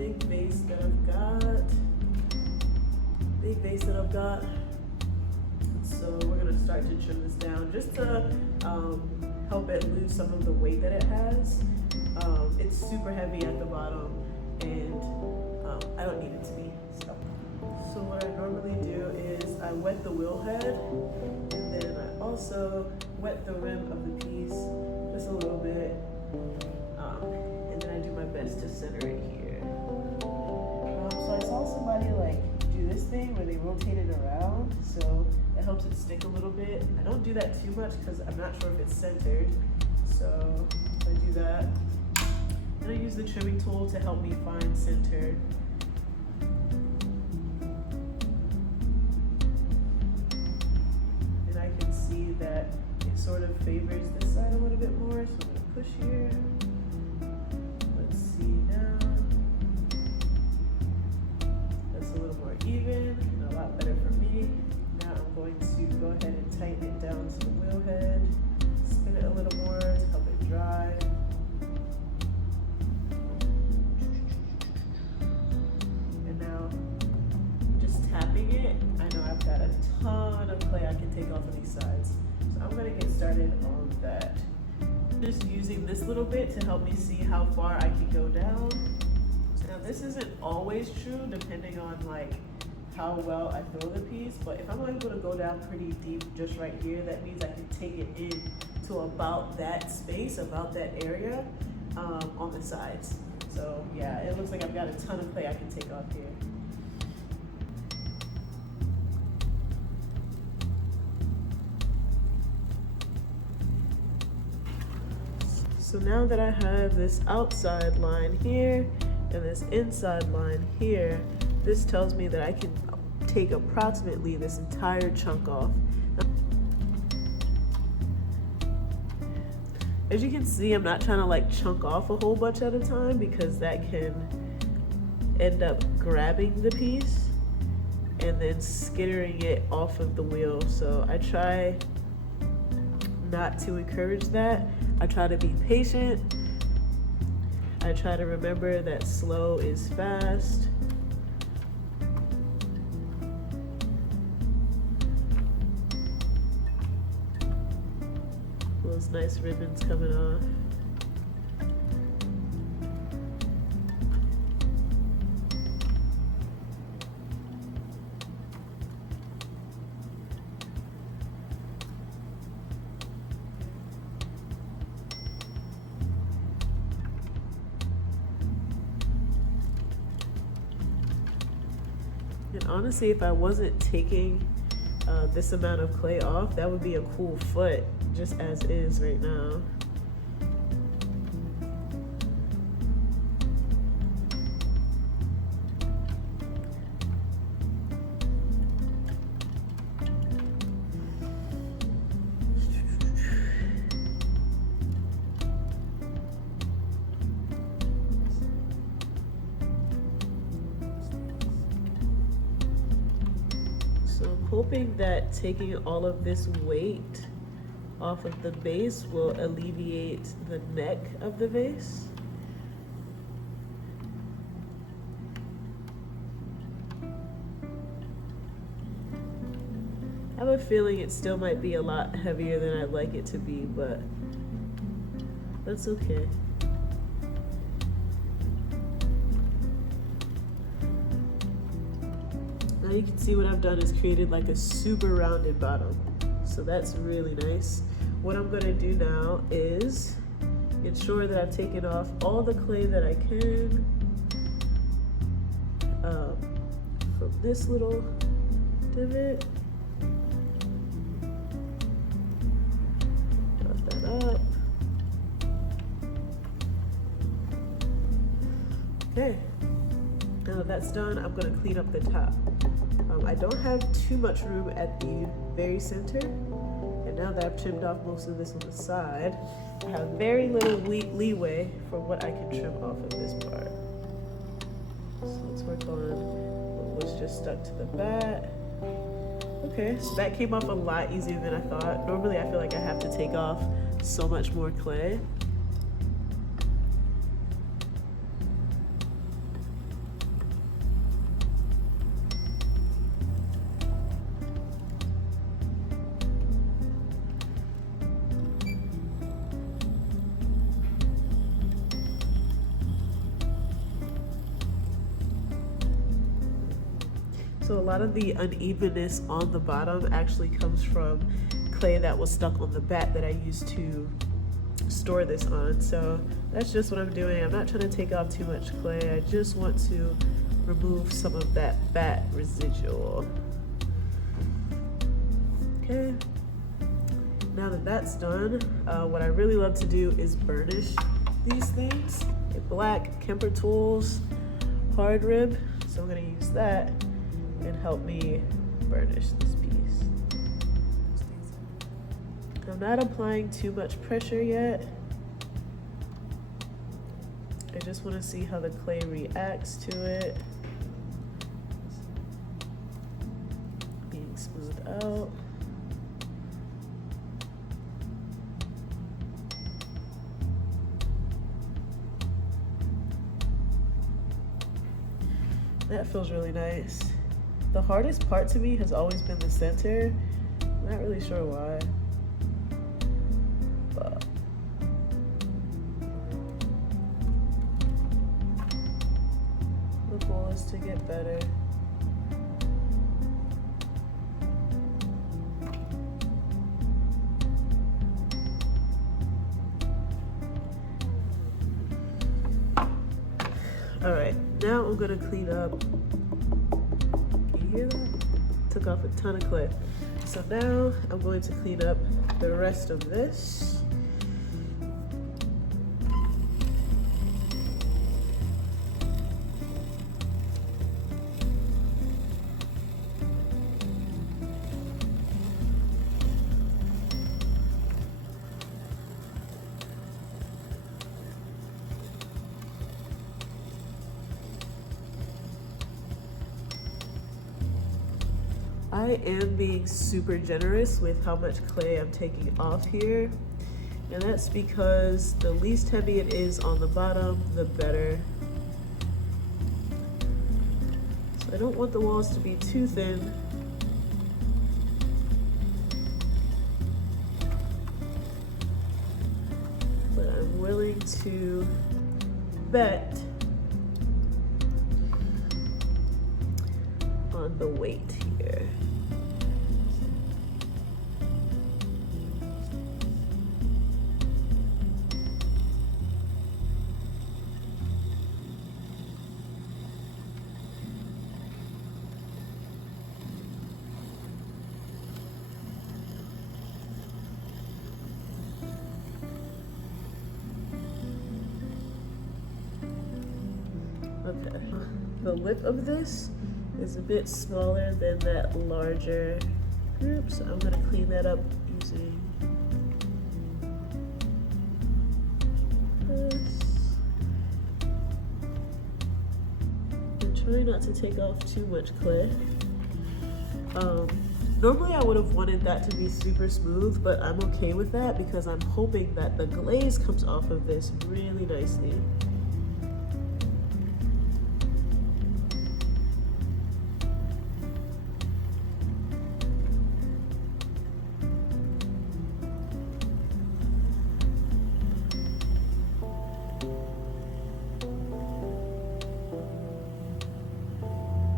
big vase that I've got. So we're gonna start to trim this down just to help it lose some of the weight that it has. It's super heavy at the bottom, and I don't need it to be. So what I normally do is I wet the wheel head, and then I also wet the rim of the piece just a little bit, and then I do my best to center it here. So I saw somebody like do this thing where they rotate it around, so it helps it stick a little bit. I don't do that too much because I'm not sure if it's centered, so I do that. And I use the trimming tool to help me find center. And I can see that it sort of favors this side a little bit more, so I'm gonna push here. Let's see now. That's a little more even and a lot better for me. Now I'm going to go ahead and tighten it down to the wheel head, spin it a little more to help it dry. And now, just tapping it, I know I've got a ton of clay I can take off of these sides. So I'm gonna get started on that. Just using this little bit to help me see how far I can go down. Now this isn't always true depending on like how well I throw the piece, but if I'm able to go down pretty deep just right here, that means I can take it in to about that space, about that area on the sides. So yeah, it looks like I've got a ton of clay I can take off here. So now that I have this outside line here and this inside line here, this tells me that I can take approximately this entire chunk off. As you can see, I'm not trying to like chunk off a whole bunch at a time because that can end up grabbing the piece and then skittering it off of the wheel. So I try not to encourage that. I try to be patient. I try to remember that slow is fast. Those nice ribbons coming off. And honestly, if I wasn't taking this amount of clay off, that would be a cool foot just as is right now. So I'm hoping that taking all of this weight off of the base will alleviate the neck of the vase. I have a feeling it still might be a lot heavier than I'd like it to be, but that's okay. Now you can see what I've done is created like a super rounded bottom. So that's really nice. What I'm gonna do now is ensure that I've taken off all the clay that I can from this little divot. Dot that up. Okay, now that that's done, I'm gonna clean up the top. I don't have too much room at the very center, and now that I've trimmed off most of this on the side, I have very little leeway for what I can trim off of this part. So let's work on what was just stuck to the bat. Okay, so that came off a lot easier than I thought. Normally I feel like I have to take off so much more clay. So a lot of the unevenness on the bottom actually comes from clay that was stuck on the bat that I used to store this on. So that's just what I'm doing. I'm not trying to take off too much clay. I just want to remove some of that bat residual. Okay. Now that that's done, what I really love to do is burnish these things. A black Kemper Tools hard rib. So I'm gonna use that and help me burnish this piece. I'm not applying too much pressure yet. I just want to see how the clay reacts to it. Being smoothed out. That feels really nice. The hardest part to me has always been the center. I'm not really sure why. But the goal is to get better. All right, now I'm gonna clean up. Can you hear that? Took off a ton of clay. So now I'm going to clean up the rest of this. I am being super generous with how much clay I'm taking off here, and that's because the least heavy it is on the bottom, the better. So I don't want the walls to be too thin. But I'm willing to bet on the weight here. Okay, the lip of this is a bit smaller than that larger group, so I'm gonna clean that up using this. I'm trying not to take off too much clay. Normally I would have wanted that to be super smooth, but I'm okay with that because I'm hoping that the glaze comes off of this really nicely.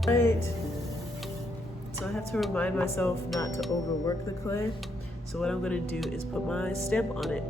Right, so I have to remind myself not to overwork the clay. So what I'm gonna do is put my stamp on it.